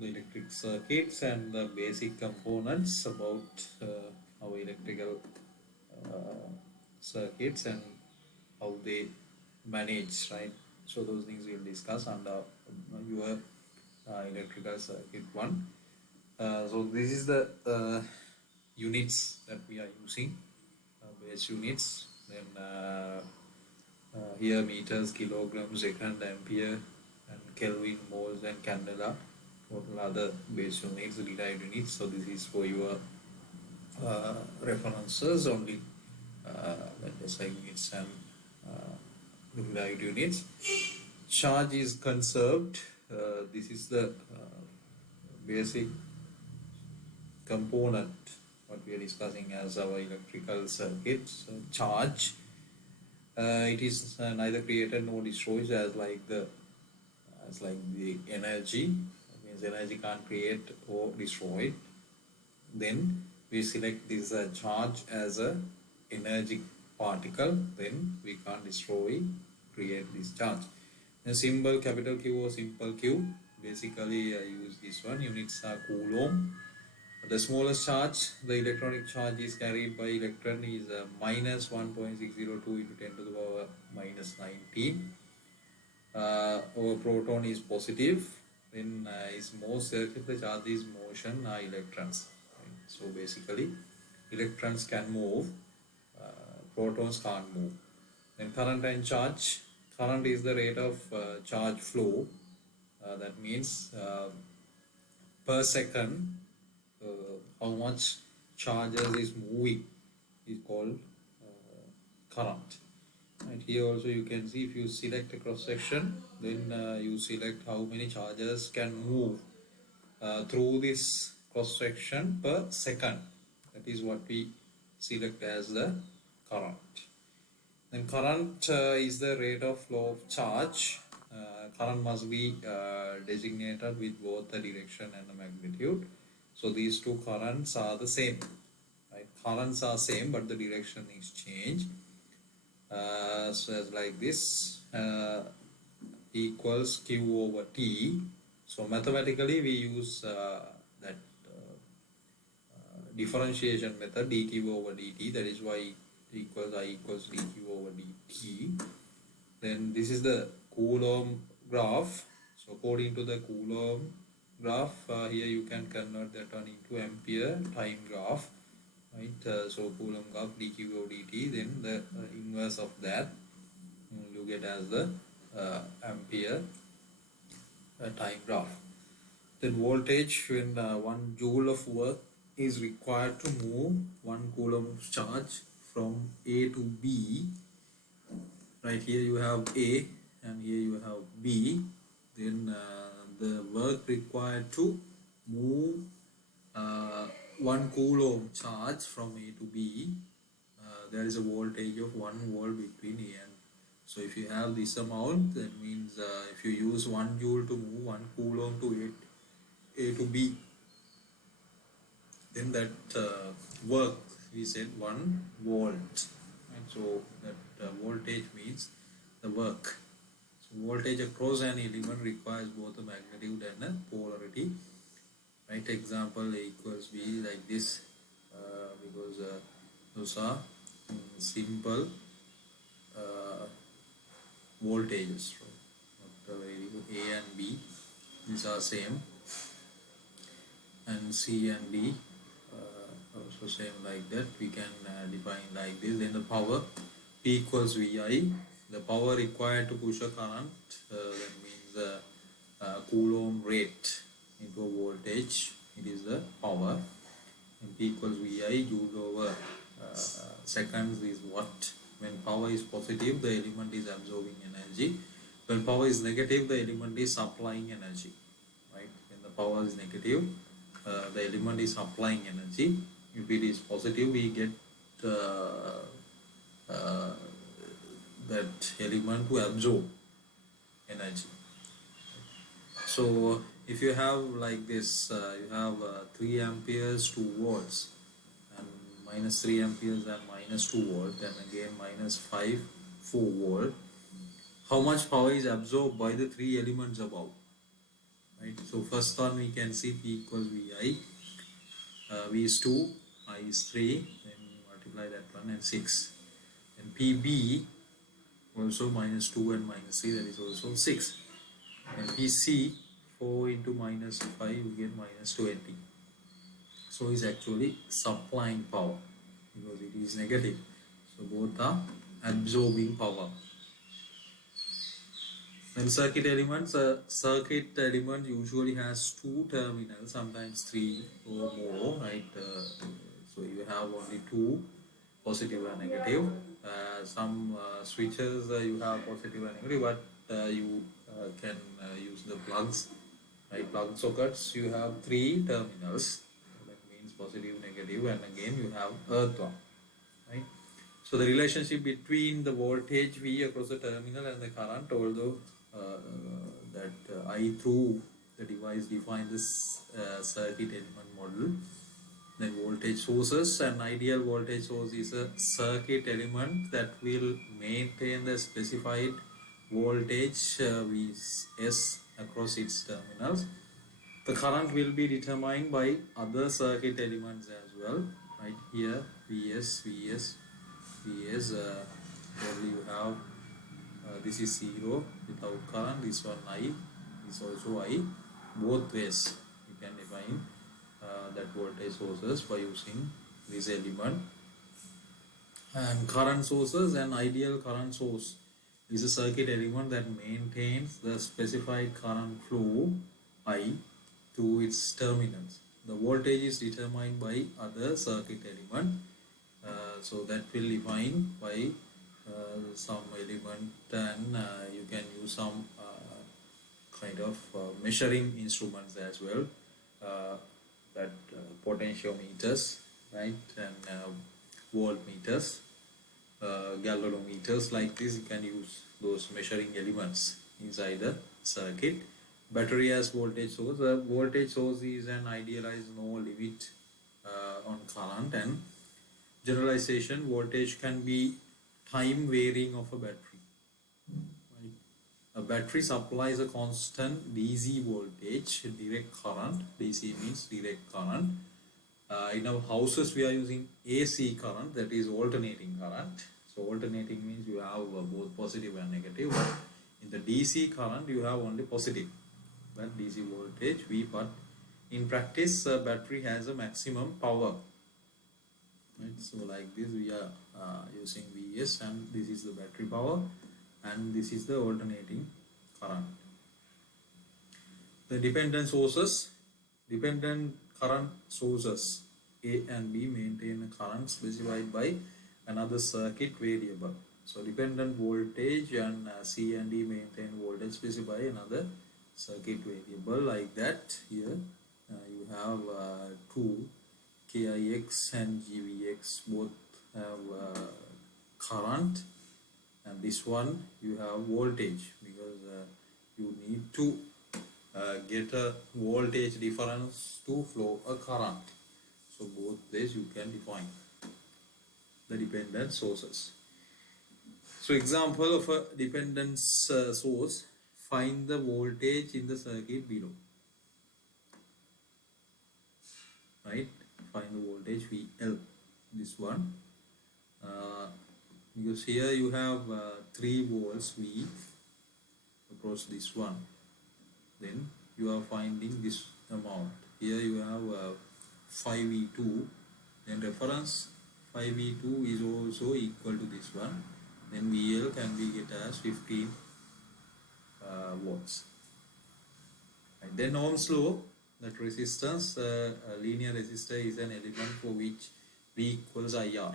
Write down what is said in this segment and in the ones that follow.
the electric circuits and the basic components about our electrical uh, circuits and how they manage, right? So those things we'll discuss under your electrical circuit one. So this is the units that we are using, base units. Then here meters, kilograms, second, ampere, and Kelvin, moles, and candela. Total other base units, derived units. So this is for your references only. Like SI units and derived units. Charge is conserved. This is the basic component what we are discussing as our electrical circuits. Charge. It is neither created nor destroyed as like the energy. That means energy can't create or destroy. Then we select this charge as a energy particle. Then we can't destroy, create this charge. The symbol capital Q or simple Q. Basically, I use this one. Units are coulomb. The smallest charge, the electronic charge is carried by electron is minus 1.602 into 10 to the power minus 19. Our proton is positive. When is more circuit, the charge is motion are electrons. Right? So basically, electrons can move, protons can't move. Then current and charge. Current is the rate of charge flow. That means per second how much charges is moving is called current. And here also you can see if you select a cross section, then you select how many charges can move through this cross section per second. That is what we select as the current. Then current is the rate of flow of charge. Current must be designated with both the direction and the magnitude. So these two currents are the same. Right? Currents are same, but the direction is changed. So as like this equals Q over T. So mathematically we use that differentiation method dq over dt. That is why equals I equals dq over dt. Then this is the Coulomb graph. So according to the Coulomb graph, here you can convert that one into ampere time graph, right? So Coulomb graph dq over dt, then the inverse of that you get as the ampere time graph. Then voltage, when 1 joule of work is required to move 1 coulomb of charge from A to B. Right here you have A and here you have B. Then the work required to move 1 coulomb charge from A to B, there is a voltage of 1 volt between A and. So if you have this amount, that means if you use 1 joule to move 1 coulomb to A to B, then that work we said 1 volt. Right? So that voltage means the work. So voltage across an element requires both a magnitude and a polarity. Right? Example A equals B like this, because those are simple voltages. Right? A and B, these are same, and C and D also same like that. We can define like this. Then the power P equals VI. The power required to push a current, that means the coulomb rate into a voltage. It is the power. And P equals VI, joule over seconds is watt. When power is positive, the element is absorbing energy. When power is negative, the element is supplying energy. Right? When the power is negative, the element is supplying energy. If it is positive, we get that element to absorb energy. So if you have like this, you have 3 amperes 2 volts, and minus 3 amperes and minus 2 volt, and again minus 5 4 volt. How much power is absorbed by the 3 elements above? right? So first one we can see P equals Vi, V is 2, I is 3, then multiply that one and 6. And PB also minus 2 and minus 3, that is also 6. And PC 4 into minus 5, we get minus 20. So it's actually supplying power because it is negative. So both are absorbing power. Then circuit element usually has two terminals, sometimes three or more, right? So you have only two, positive and negative. Some switches you have positive and negative, but you can use the plugs, right? Plug sockets, you have three terminals. That means positive, negative, and again you have earth one, right? So the relationship between the voltage V across the terminal and the current, although that I through the device define this circuit element model, then voltage sources. An ideal voltage source is a circuit element that will maintain the specified voltage Vs across its terminals. The current will be determined by other circuit elements as well, right? Here Vs, Vs, probably you have this is 0 without current, this one I, this also I, both ways you can define that voltage sources by using this element. And current sources, an ideal current source is a circuit element that maintains the specified current flow I to its terminals. The voltage is determined by other circuit element, so that will define by some element, and you can use some kind of measuring instruments as well, that potentiometers, right, and voltmeters, galvanometers. Like this you can use those measuring elements inside the circuit. Battery as voltage source. The voltage source is an idealized no limit on current, and generalization voltage can be time varying of a battery, right? A battery supplies a constant DC voltage, direct current. DC means direct current. In our houses we are using AC current, that is alternating current. So alternating means you have both positive and negative, but in the DC current you have only positive, that DC voltage V. But in practice battery has a maximum power, right? So like this we are using Vs, and this is the battery power, and this is the alternating current. The dependent current sources A and B maintain a current specified by another circuit variable. So dependent voltage and C and D maintain voltage specified by another circuit variable. Like that, here you have two, KIX and GVX, both have current, and this one you have voltage, because you need to get a voltage difference to flow a current. So both ways you can define the dependent sources. So example of a dependence source, find the voltage in the circuit below, right? Find the voltage VL, this one, because here you have 3 volts V across this one, then you are finding this amount. Here you have 5V2, then reference 5V2 is also equal to this one, then VL can be get as 15 volts. And then Ohm's law, that resistance, a linear resistor is an element for which V equals IR,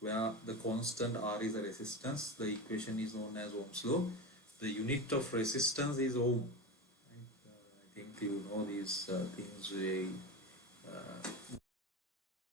where the constant R is a resistance. The equation is known as Ohm's law. The unit of resistance is ohm. Right? I think you know these things very